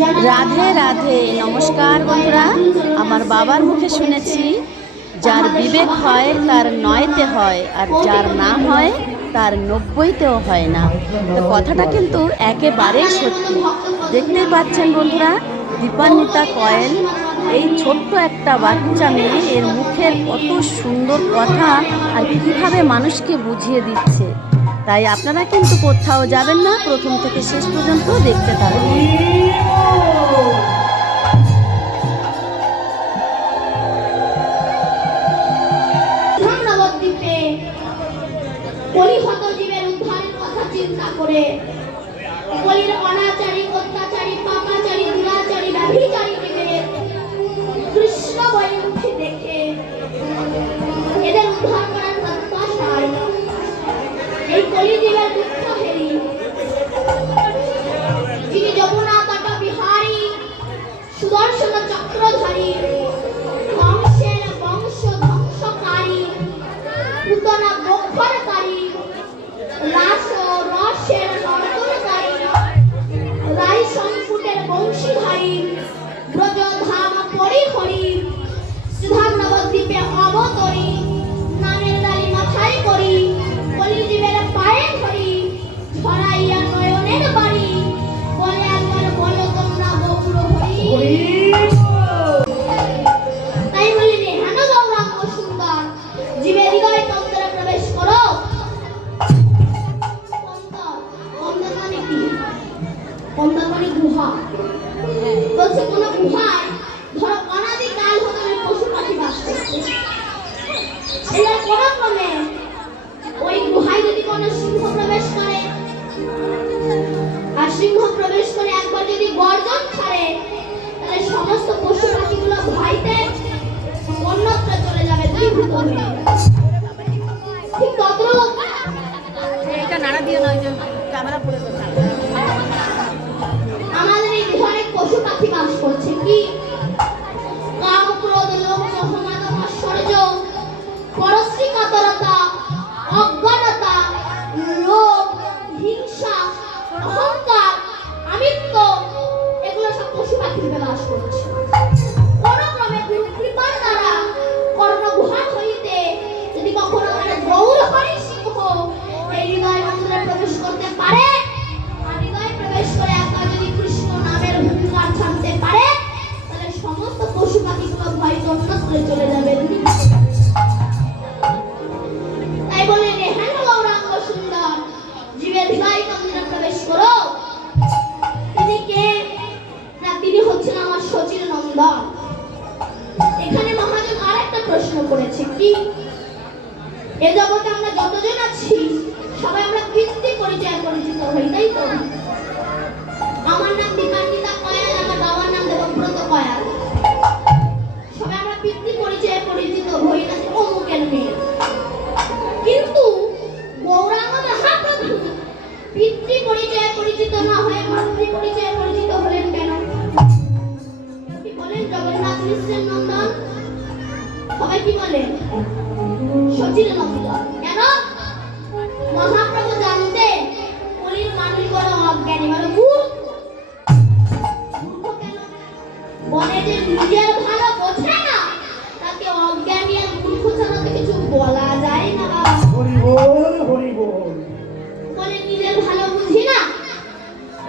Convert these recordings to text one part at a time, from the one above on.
রাধে রাধে। নমস্কার বন্ধুরা, আমার বাবার মুখে শুনেছি যার বিবেক হয় তার 9তে হয়, আর যার না হয় তার 90তেও হয় না। তো কথাটা কিন্তু একেবারেই সত্যি। দেখতেই পাচ্ছেন বন্ধুরা, দীপান্বিতা কয়েল, এই ছোট্ট একটা বাচ্চা মেয়ে, এর মুখের কত সুন্দর কথা আর কিভাবে মানুষকে বুঝিয়ে দিচ্ছে। তাই আপনারা কিন্তু কোথাও যাবেন না, প্রথম থেকে শেষ পর্যন্ত দেখতে থাকুন। কলিহত জীবের উদ্ধারের কথা চিন্তা করে কলির অনাচারী, অত্যাচারী, পাপাচারী, দুরাচারী, ব্যভিচারী জীবের কৃষ্ণ বৈমুখী দেখে এদের উদ্ধার করার প্রত্যাশায় এই কলি জীবের দুঃখ হেরি যিনি যমুনা তট বিহারী, সুদর্শন চক্রধারী, বংশের বংশ ধ্বংসকারী, পুতনা বক্ষরকারী, রাস রসের নর্তনকারী, রাই সংপুটের বংশীধারী, ব্রজধাম পরিহরি, সুধাম নবদ্বীপে অবতরী, নামের ডালি মাথায় করি, কলিজীবের পায়ে ধরি, ঝরাইয়া নয়নের বাড়ি, বলে একবার বলো তোমরা গৌর হরি। তাই বলিনি হেন গৌরাঙ্গ সুন্দর, জীবের হৃদয় তন্ত্রে প্রবেশ করো। অন্তর মানে কি? অন্তর মানে গুহা। বলছে কোন গুহায় ধরো অনাদিকাল হতে পশু পাখি বাস করছে, এরা কোন ক্রমে ওই গুহায় যদি কোন সিংহ প্রবেশ করে, আর সিংহ প্রবেশ করে একবার যদি গর্জন ছাড়ে, তাহলে সমস্ত পশু পাখিগুলো ভয়তে অন্যত্র চলে যাবে, দূরীভূত হয়ে। ঠিক তদ্রূপ এটা নাড়া দিয়ে নয় যে ক্যামেরা পড়ে যাবে। আমাদের এই ঘরে পশু পাখি বাস করছে। কি? কাম, ক্রোধ, লোভ, মোহ, মাদ, মাৎসর্য, পরশ্রী কাতরতা, অজ্ঞানতা, লোভ, হিংসা, অহংকার, আমিত্ব, এগুলো সব পশু পাখি রূপে বাস করছে। কোন ক্রমে গুরু কৃপার দ্বারা কর্ণ গুহা হইতে যদি কখনো গৌর হরি সিংহ এই হৃদয় মন্দিরে প্রবেশ করতে পারে, আর হৃদয় প্রবেশ করে একবার যদি কৃষ্ণ নামের হুঙ্কার ছাড়তে পারে, তাহলে সমস্ত পশু পাখিগুলো ভয় অন্যত্রে চলে যাবে। তাই বলে হেন গৌরাঙ্গ সুন্দর, জীবের হৃদয় মন্দিরে প্রবেশ করো। তিনি কে? না, তিনি হচ্ছেন আমার সচির নন্দন। এখানে মহাজন আর একটা প্রশ্ন করেছে। কি? এ জগতে আমরা যতজন আছি সবাই আমরা কীর্তি পরিচয় পরিচিত হই, তাই তো? আমার নাম দীপান্বিতা কয়াল, আমার বাবার নাম দেবব্রত কয়াল। সবাই আমরা কীর্তি পরিচয় পরিচিত হই না যে অমুকের মেয়ে। কিন্তু গৌরাঙ্গ মহাপ্রভু পিতৃ পরিচয় পরিচিত না হয়ে মাতৃ পরিচয় পরিচিত হলেন কেন? কি বলেন? জগন্নাথ মিশ্রের নন্দন। সবাই কি বলে? সচির নন্দন। কেন? মহাপ্রভু জানতেন কলির মানুষ বড় অজ্ঞানী, বড় মূর্খ। কেন? বলে যে নিজের ভালো বোঝে না, তাকে অজ্ঞানী আর মূর্খ ছাড়া তো কিছু বলা যায় না। হরি বল, হরি বল। বলে নিজের ভালো বুঝি না,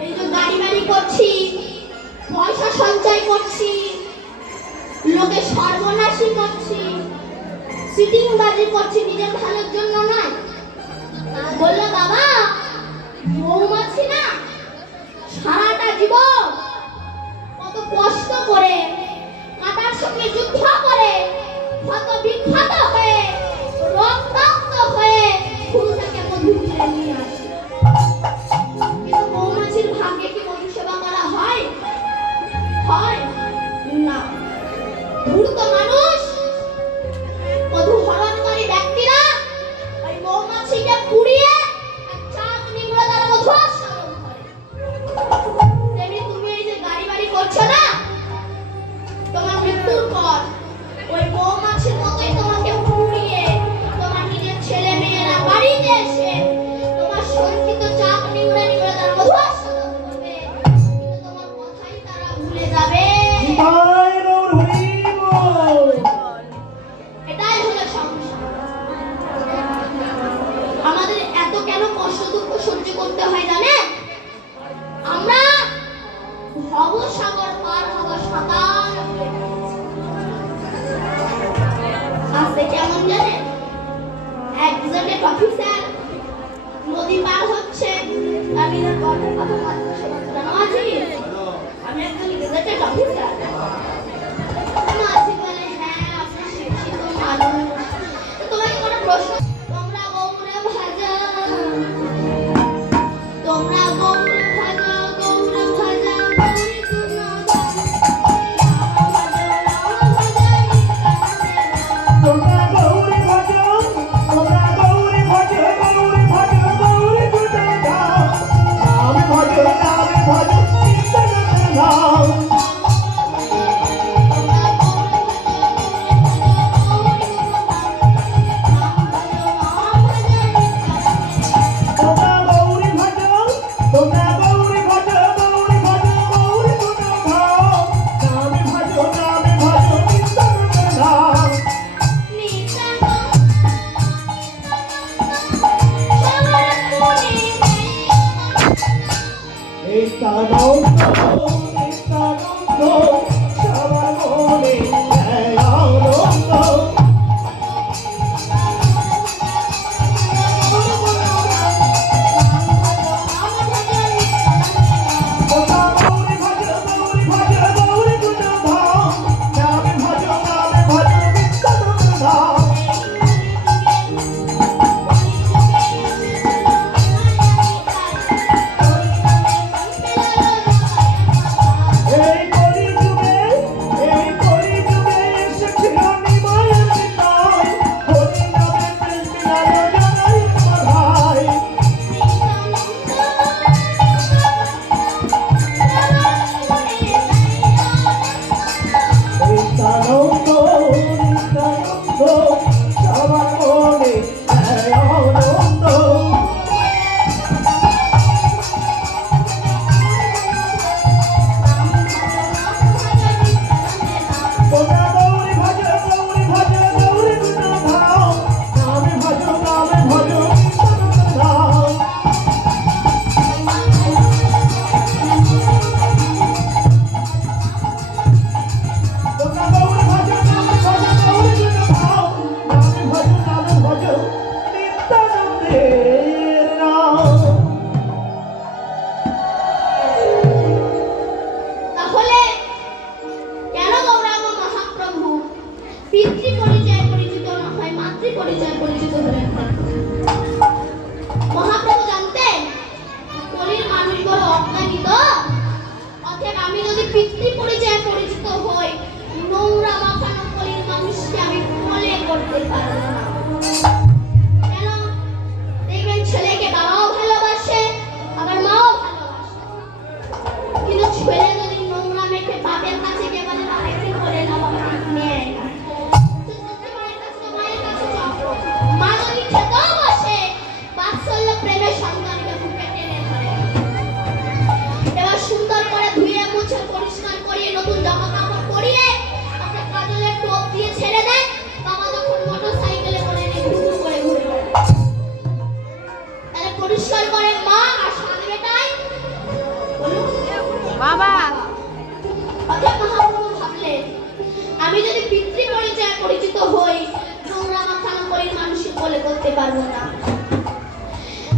এই যে গাড়ি বাড়ি করছি, পয়সা সঞ্চয় করছি, লোকে সর্বনাশী করছি, সিটিং বাজি করছি, নিজের ভালোর জন্য নয়। বললো বাবা, মৌমাছি না সারাটা জীবন কত কষ্ট করে কাটার সঙ্গে যুদ্ধ করে, কত বিখ্যাত হয়ে, রক্তাক্ত হয়ে ফুলটাকে মধু কিনে নিয়ে আসে। কিন্তু মৌমাছির ভাগ্যে কি মধু সেবা করা হয়? হয় না। ধূর্ত মানুষ, মধু হরণকারী ব্যক্তিরা ওই মৌমাছিকে পুড়িয়ে চাঁদ নিংড়ে তারা মধু আস্বাদন করে। তেমনি তুমি এই যে গাড়ি বাড়ি করছো না, তোমার মৃত্যুর পর ওই মৌমাছির মতোই তোমাকে কেমন জানেন? এক গেজেটেড অফিসার নদী পার হচ্ছে, আমি তার কথার কথা মানছি জানো আছি, আমি একজন গেজেটেড অফিসার। মাঝি বলে হ্যাঁ আপনি শিক্ষিত মানুষ, তো তোমাকে কোনো প্রশ্ন, তোমরা গৌরে ভাজা, তোমরা গৌরে ভাজা, গৌরে ভাজা, গৌরী তুনা তোমরা গৌরী ভজো, তোমরা গৌরী ভজো, গৌরী ভজো, গৌরী পূজা দাও। নামে ভজো, নামে ভজো, কীর্তন গাও। তোমরা গৌরী ভজো, তোমরা গৌরী ভজো, গৌরী ভজো, গৌরী পূজা দাও। নামে ভজো, নামে ভজো, কীর্তন গাও। নিত্যানন্দ, নিত্যানন্দ, সবার মনে দেয় আনন্দ। তোমরা গৌরী ভজো, গৌরী ভজো, গৌরী পূজা দাও। নামে ভজো, নামে ভজো, কীর্তন গাও। এই কলিযুগে, এই কলিযুগে এসেছিল নিমায়ের নিতাই। হরি নামে প্রেম মিলালো জানাই বাধাই। নিত্যানন্দ, নিত্যানন্দ, সবার মনে দেয় আনন্দ। তোমরা গৌরী ভজো, গৌরী ভজো, গৌরী পূজা দাও। নামে ভজো, নামে ভজো, কীর্তন গাও। তোমরা গৌরী ভজো, নামে ভজো, গৌরী পূজা দাও। নামে ভজো, নামে ভজো, নিত্যানন্দের নাম। তাহলে কেন গৌরাঙ্গ মহাপ্রভু পিতৃ পরিচয় পরিচিত না হয় মাতৃ পরিচয় পরিচিত হলেন না? মহাপ্রভু জানতেন কলির মানুষ বড় অজ্ঞানী তো, অতএব আমি যদি পিতৃ পরিচয় পরিচিত হই, নোংরা মাখানো কলির মানুষকে আমি কোলে করতে পারবো না। কেন? দেখবেন ছেলেকে বাবাও ভালোবাসে, আবার মাও ভালোবাসে, কিন্তু ছেলে যদি নোংরা মেখে বাপের কাছে গিয়ে বলে বাবা কি করে না বাবা নিয়ে আয় না, মায়ের কাছে তো মায়ের কাছে যাও। মা যদি খেতেও বসে বাৎসল্য প্রেমের সন্তানকে বুকে টেনে ধরে, এবার সুন্দর করে ধুয়ে মুছে পরিষ্কার করিয়ে নতুন জামা কাপড় পরিয়ে একটা কাজলের টোপ দিয়ে ছেড়ে দেয়। বাবা যখন মোটর সাইকেলে করে নিয়ে ঘুরঘুর করে ঘুরে বেড়ায়, তাহলে পরিষ্কার করে মা আর সাত বেটাই বলুন বাবা অতএব মহাপ্রভু ভাবলেন আমি যদি পিতৃ পরিচয় পরিচিত হই, নোংরা মাখানো কলির মানুষকে কোলে করতে পারবো না।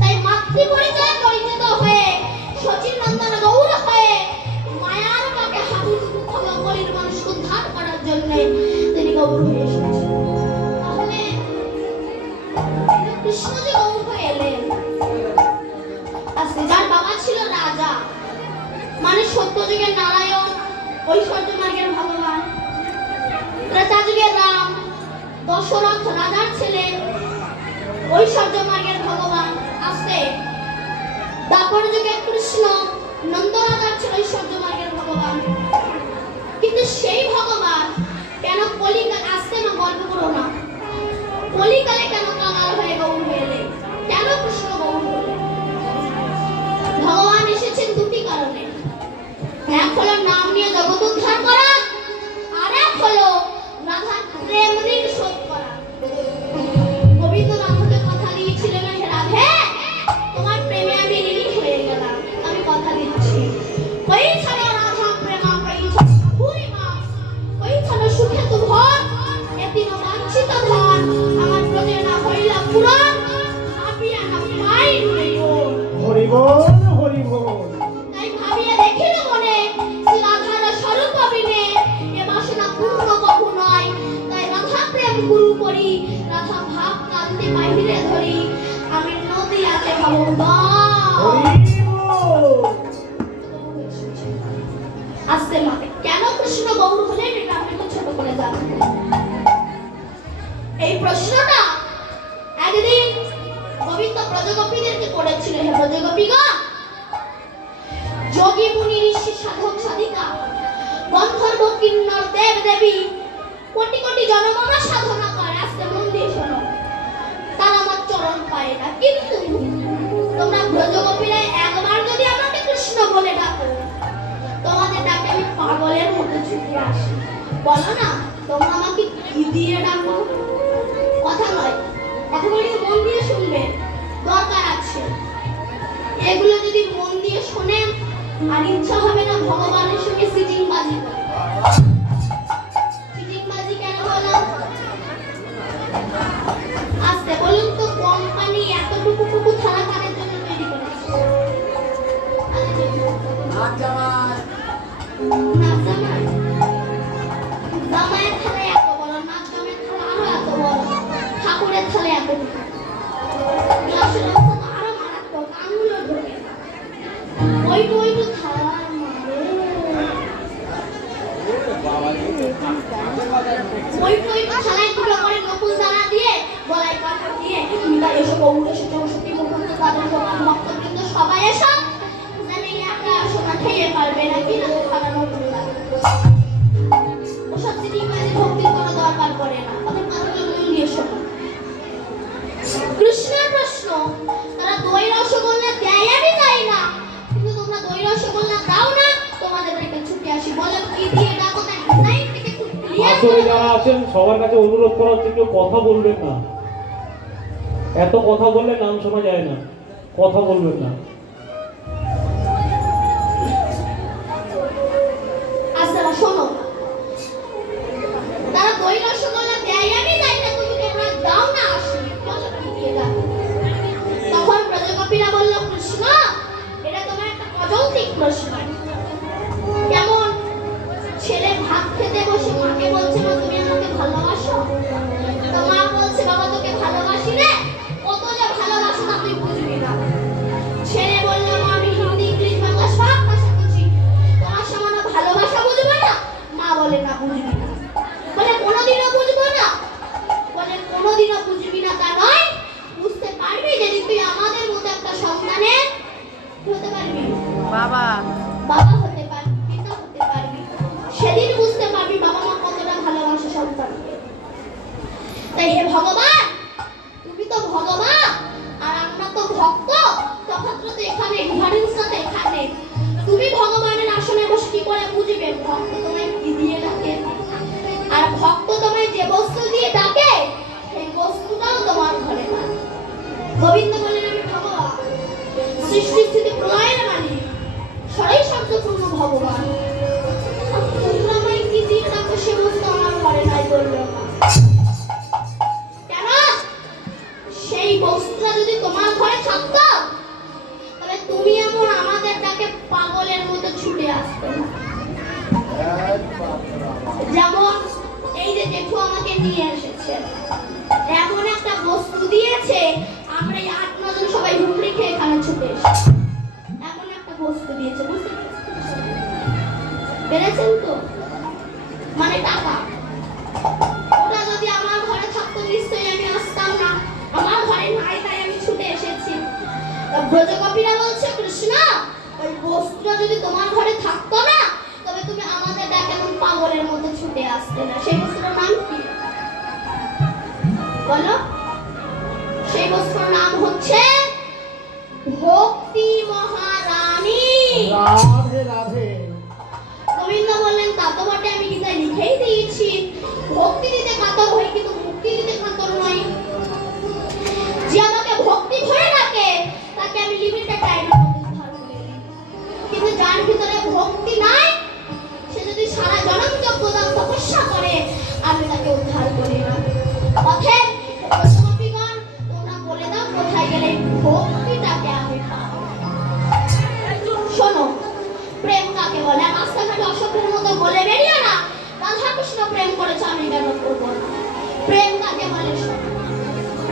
তাই মাতৃ পরিচয় পরিচিত হয়ে শচীন নন্দন গৌর হয়ে মায়ার পাকে হাঁটুটুকু খোলা কলির মানুষকে উদ্ধার করার জন্য তিনি গৌর হয়ে এসেছেন। তাহলে কৃষ্ণ যে গৌর হয়ে এলেন, আর যার বাবা ছিল রাজা, মানে সত্যযুগের নারায়ণ, ঐশ্বর্য মার্গের ভগবান, ত্রেতা যুগের রাম, দশরথ রাজার ছেলে, ঐশ্বর্য মার্গের ভগবান। আসতে দাপর যুগে কৃষ্ণ নন্দ রাজার ছেলে, ঐশ্বর্য মার্গের ভগবান। কিন্তু সেই ভগবান কেন কলিকালে আসতে না, গল্প করো না, কলিকালে কেন কাঙাল হয়ে গৌর হয়ে এলেন? কেন কৃষ্ণ গৌর হলেন? ভগবান এসেছেন দুটি কারণে। এক হলো নাম নিয়ে জগৎ উদ্ধার করা, আর এক হলো রাধার প্রেম ঋণ শোধ করা। গোবিন্দ রাধাকে কথা দিয়েছিলেন, হে রাধে তোমার প্রেমে আমি ঋণী হয়ে গেলাম, আমি কথা দিচ্ছি। কই ছাড়ো রাধা প্রেমা, কই ছাড়ো ভুরি মা, কই ছাড়ো সুখে তু ভর, এ তিন বাঞ্ছিত ধন। হাতে বাহিরে ধরি আমি নদিয়াতে ভাবো হরি বল। আসতে মাকে কেন কৃষ্ণ গৌর হলেন এটা আপনি তো ছোট করে জানেন। এই প্রশ্নটা একদিন গোবিন্দ ব্রজগোপীদেরকে করেছিল। হে ব্রজগোপীগণ, যোগী মুনি ঋষি সাধক সাধিকা গন্ধর্ব কিন্নর দেব দেবী কোটি কোটি জনগণা সাধনা করে, আজকে মন দিয়ে শোনো, তারা আমার চরণ পায় না। কিন্তু তোমরা ব্রজগোপীরা একবার যদি আমাকে কৃষ্ণ বলে ডাকো, তোমাদের ডাকে আমি পাগলের মতো ছুটে আসি। বলো না তোমরা আমাকে কি দিয়ে ডাকো? কথা নয়, কথাগুলি মন দিয়ে শুনবেন, দরকার আছে। এগুলো যদি মন দিয়ে শোনেন আর ইচ্ছা হবে না ভগবানের সঙ্গে সিটিংবাজি করে। সিটিংবাজি কেন বললাম? আস্তে বলুন তো, কোম্পানি এতটুকু টুকু থালা কাদের জন্য তৈরি করেছে? নাচ জামাই। জামাইয়ের থালা এত বড়, নাচ জামাইয়ের থালা আরো এত বড়, ঠাকুরের থালা এতটুকু। গ্লাসের অবস্থা তো আরো মারাত্মক, আঙুলও ঢোকে না। ওইটু থালার মারে ওইটু থালায় দুটো করে নকুল দানা দিয়ে গলায় কাঁটা দিয়ে মিলা এসো গৌর এসো চৌষট্টি মুখন্ত তাদের ভগবান ভক্তবৃন্দ সবাই এসো, জানি একা সোনা খেয়ে পারবে না কি না খানা নতুন লাগে। ওসব সিটিংবাজি ভক্তির কোনো দরকার পড়ে না। তাদের কথাগুলো মন দিয়ে শোনো। কৃষ্ণের প্রশ্ন, তারা দই রসগোল্লা দেয় আমি চাই না, কিন্তু তোমরা দই রসগোল্লা দাও না, তোমাদের থেকে ছুটে আসি। বলো কি দিয়ে ডাকো? না ডিজাইন থেকে খুব ক্লিয়ার আসলে করে যারা আছেন সবার কাছে অনুরোধ করা হচ্ছে কেউ কথা বলবেন না। এত কথা বললে নাম শোনা যায় না, কথা বলবেন না। আচ্ছা শোনো, তারা দই রসগোল্লা দেয় আমি চাই না, তুমি তোমরা দাও না আসি। বলো কি দিয়ে ডাকো? তখন ব্রজগোপীরা বলল, কৃষ্ণ এটা তোমার একটা অযৌক্তিক প্রশ্ন। কেমন ছেলে ভাত খেতে বসে মাকে বলছে, মা তুমি আমাকে ভালোবাসো? তো মা বলছে, বাবা তোকে ভালোবাসি রে, কত যে ভালোবাসো তা তুই বুঝবি না। ছেলে বলল, মা আমি হিন্দি ইংলিশ বাংলা সব ভাষা বুঝি, তোমার সামান্য ভালোবাসা বুঝবো না? মা বলে না বুঝবি না। বলে কোনোদিনও বুঝবো না? বলে কোনোদিনও বুঝবি না তা নয়, বুঝতে পারবি যেদিন তুই আমাদের মতো একটা সন্তানের হতে পারবি, বাবা বাবা হতে পারবি, পিতা হতে পারবি, সেদিন বুঝতে পারবি বাবা মা কতটা ভালোবাসে সন্তানকে। তাই হে ভগবান, তুমি তো ভগবান আর আমরা তো ভক্ত, তফাৎটা তো এখানে, ডিফারেন্সটা তো এখানে। তুমি ভগবানের আসনে বসে কি করে বুঝবে ভক্ত তোমায় কি দিয়ে ডাকে? আর ভক্ত তোমায় যে বস্তু দিয়ে ডাকে সেই বস্তুটাও তোমার ঘরে না। গোবিন্দ বলেন, আমি ভগবান, সৃষ্টি স্থিতি প্রলয়ের মালিক, সরাই শব্দপূর্ণ ভগবান। আর তোমরা আমায় কি দিয়ে ডাকো সে বস্তু আমার ঘরে নাই বললো না কেন? সেই বস্তুটা যদি তোমার ঘরে থাকতো তবে তুমি এমন আমাদের ডাকে পাগলের মতো ছুটে আসতে না। যেমন এই যে জেঠু আমাকে নিয়ে এসেছে, এমন একটা বস্তু দিয়েছে আমরা এই 8-9 জন সবাই হুমড়ি খেয়ে এখানে ছুটে এসেছি। এমন একটা বস্তু দিয়েছে, বুঝতে পেরেছেন তো? মানে টাকা। ওটা যদি আমার ঘরে থাকতো নিশ্চয়ই আমি আসতাম না, আমার ঘরে নাই তাই আমি ছুটে এসেছি। ব্রজগোপীরা বলছে, কৃষ্ণ ওই বস্তুটা যদি তোমার ঘরে থাকতো না তবে তুমি আমাদের ডাকে এমন পাগলের মতো ছুটে আসতে না। সেই বস্তুটার নাম কি বলো? সেই বস্তুর নাম হচ্ছে ভক্তি মহারানী। রাধে রাধে। গোবিন্দ বললেন, তা তো বটে, আমি গীতায় লিখেই দিয়েছি ভক্তি দিতে কাতর হই কিন্তু মুক্তি দিতে কাতর নই। যে আমাকে ভক্তি ভরে রাখে তাকে আমি লিমিটেড টাইমের মধ্যে উদ্ধার করে দিই, কিন্তু যার ভিতরে ভক্তি নাই সে যদি সারা জনম যজ্ঞদান তপস্যা করে আমি তাকে উদ্ধার করি না। অতএব ব্রজগোপীগণ তোমরা বলে দাও কোথায় গেলে ভক্তিটাকে আমি পাবো। শোনো, প্রেম কাকে বলে? রাস্তাঘাটে অসভ্যের মতো বলে বেরিয়ে না রাধা কৃষ্ণ প্রেম করেছে আমি কেন করবো না। প্রেম কাকে বলে? শোনো,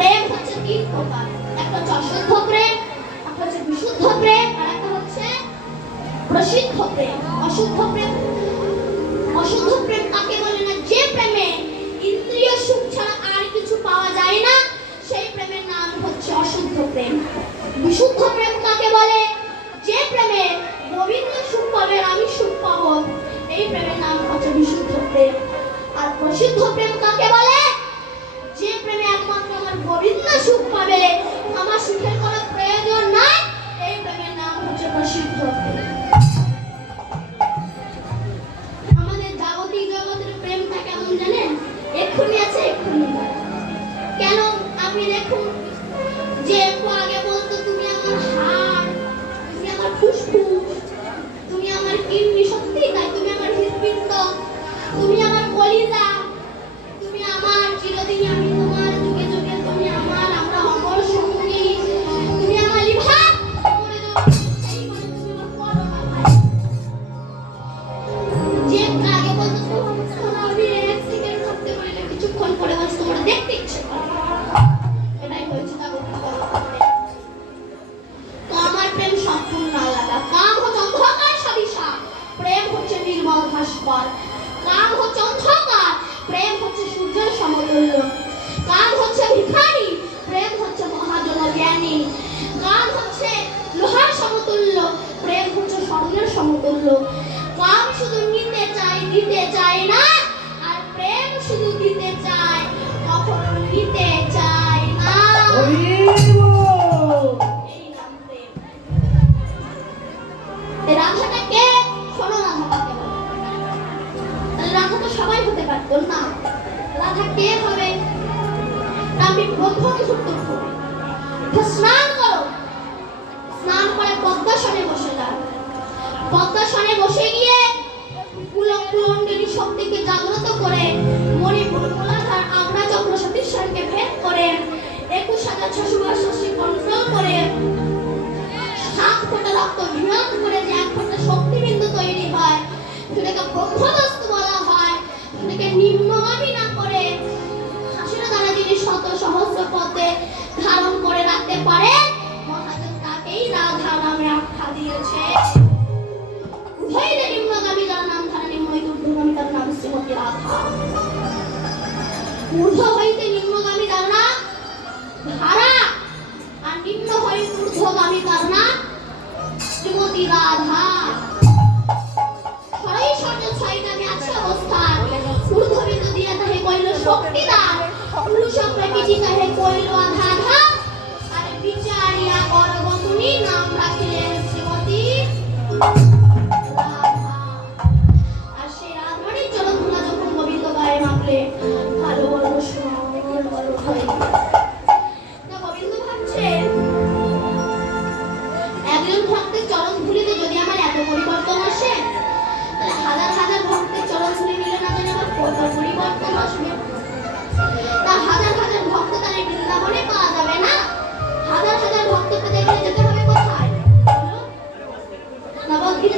প্রেম হচ্ছে তিন প্রকার, একটা হচ্ছে অশুদ্ধ প্রেম, একটা হচ্ছে বিশুদ্ধ প্রেম, আর একটা হচ্ছে প্রসিদ্ধ প্রেম। অশুদ্ধ প্রেম কাকে বলে না? যে প্রেমে ইন্দ্রিয় সুখ ছাড়া আর কিছু পাওয়া যায় না, সেই প্রেমের নাম হচ্ছে অশুদ্ধ প্রেম। বিশুদ্ধ প্রেম কাকে বলে? যে প্রেমে গোবিন্দ সুখ পাবে, আমি সুখ পাবো, এই প্রেমের নাম হচ্ছে বিশুদ্ধ প্রেম। আর প্রসিদ্ধ প্রেম কাকে বলে? যে প্রেমে একমাত্র আমার গোবিন্দ সুখ পাবে, আমার সুখের কোনো প্রয়োজন নাই, এই প্রেমের নাম হচ্ছে প্রসিদ্ধ প্রেম। আমাদের জাগতিক জগতের প্রেমটা কেমন জানেন? এক্ষুনি আছে, এক্ষুনি নাই। কেন? আপনি দেখুন, যে একটু আগে বলতো তুমি আমার হাড়, তুমি আমার ফুসফুস, তুমি আমার কিডনি, সত্যি তাই, তুমি আমার হৃৎপিণ্ড, তুমি আমার কলিজা, তুমি আমার চিরদিন, আমি তোমার, যুগে যুগে তুমি আমার, আমরা অমর সঙ্গী, তুমি আমার লিভার, মরে যাও, এই বলে তুমি আমার করোনা ভাই। যে একটু আগে বলতো তোমার আমি এক সেকেন্ড থাকতে পারি না, কিছুক্ষণ পরে বলছো তোমার দেখতে ইচ্ছে করে। এটাই হয়েছে জাগতিক জগতে। তো আমার প্রেম সম্পূর্ণ আলাদা। কাম হচ্ছে অন্ধকার সরিষা, প্রেম হচ্ছে নির্মল ভাস্কর। কাম হচ্ছে অন্ধকার, প্রেম হচ্ছে সূর্যের সমতুল্য। কাম হচ্ছে ভিখারি, প্রেম হচ্ছে মহাজন জ্ঞানী। কাম হচ্ছে লোহার সমতুল্য, প্রেম হচ্ছে স্বর্ণের সমতুল্য। কাম শুধু নিতে চায়, দিতে চায় না, আর প্রেম শুধু দিতে চায়, কখনো নিতে চায় না। এই নাম প্রেম। এই রাধাটা কে? শোনো, রাধা কাকে বলে? তাহলে রাধা তো সবাই হতে পারতো না। রাধা কে হবে? আমি ব্রহ্ম মুহূর্ত করে স্নান করো, স্নান করে পদ্মাসনে বসে যাও। পদ্মাসনে বসে গিয়ে কুলকুণ্ডলী শক্তিকে জাগ্রত করে, মণিপুর মূলাধার আমরা চক্র সতীশ্বরকে ভেদ করে, 21,688 কন্ট্রোল করে, 7 ফোঁটা রক্ত বিমান করে যে 1 ফোঁটা শক্তিবিন্দু তৈরি হয়, সেটাকে ব্রহ্মদস্তু বলা হয়। সেটাকে নিম্নগামী না করে হাসির দ্বারা যিনি শত সহস্র পথে ধারণ করে রাখতে পারে, মহাজন তাকেই রাধা নামে আখ্যা দিয়েছে। উভয়ই নিম্নগামী, যার নাম ধারা নিম্ন হইতে ঊর্ধ্বগামী, তার নাম শ্রীমতী রাধা। ঊর্ধ্ব হইতে নিম্নগামী, যার নাম ধারা, আর নিম্ন হইতে ঊর্ধ্বগামী, তার নাম শ্রীমতী রাধা। ছয়ই সর্য ছয় নামে আছে অবস্থান। ঊর্ধ্ববিন্দু দিয়া তাহে কইল শক্তিদান, পুরুষ প্রকৃতি তাহে কইল আধাধা, আর বিচারিয়া গর্ভতুনি নাম রাখিলেন শ্রীমতী রাধা। আর সেই রাধারই চরণধুলা যখন গোবিন্দ গায়ে মাখলে, ভালো বলো সুন্দর বলো হয় না। গোবিন্দ ভাবছে, একজন ভক্তের চরণ ধুলিতে যদি আমার এত পরিবর্তন আসে, তাহলে হাজার হাজার ভক্তের চরণ ধুলি নিলে না জানি আমার কত পরিবর্তন আসবে। তা হাজার হাজার ভক্ত তাহলে বৃন্দাবনে পাওয়া যাবে না। হাজার হাজার ভক্তকে দেখে যেতে হবে কোথায়? নবদ্বীপ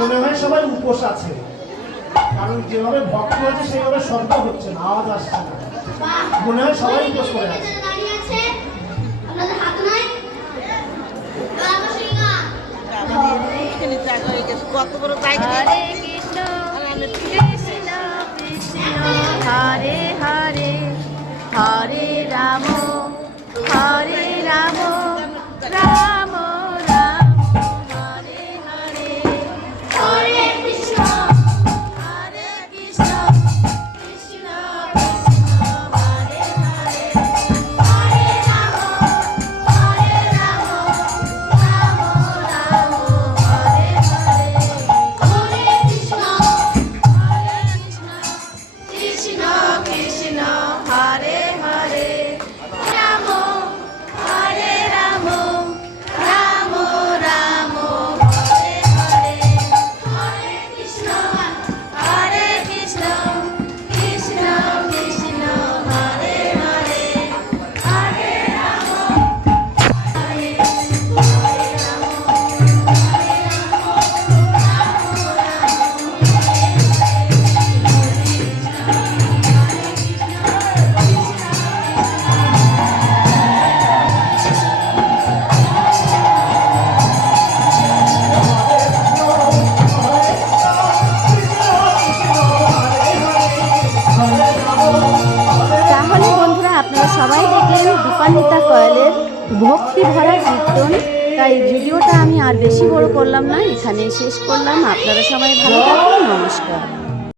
মনে হয় সবাই উপোস আছে, কারণ যেভাবে ভক্তি আছে সেভাবে শব্দ হচ্ছে না, আওয়াজ আসছে না। বাহ, মনে হয় সবাই ওই উপোস করে আছে। যারা দাঁড়িয়ে আছে, আপনাদের হাত নাই? বাবা সিংহা। কত বড় জায়গা হরে কৃষ্ণ কৃষ্ণ কৃষ্ণ হরে হরে হরে রাম হরে রাম রাম রাম হরে হরে হরে কৃষ্ণ, হরে কৃষ্ণ কৃষ্ণ কৃষ্ণ হরে হরে হরে রাম, হরে রাম, রাম রাম, হরে হরে হরে কৃষ্ণ, হরে কৃষ্ণ কৃষ্ণ কৃষ্ণ হরে হরে রাম হরে রাম রাম রাম হরে হরে হরে কৃষ্ণ, হরে কৃষ্ণ কৃষ্ণ কৃষ্ণ হরে হরে হরে রাম হরে হরে রাম তাহলে বন্ধুরা আপনারা সবাই দেখলেন দীপান্বিতা কয়েলের ভক্তি ভরা কীর্তন। তাই ভিডিওটা আমি আর বেশি বড় করলাম না, এখানেই শেষ করলাম। আপনারা সবাই ভালো থাকুন, নমস্কার।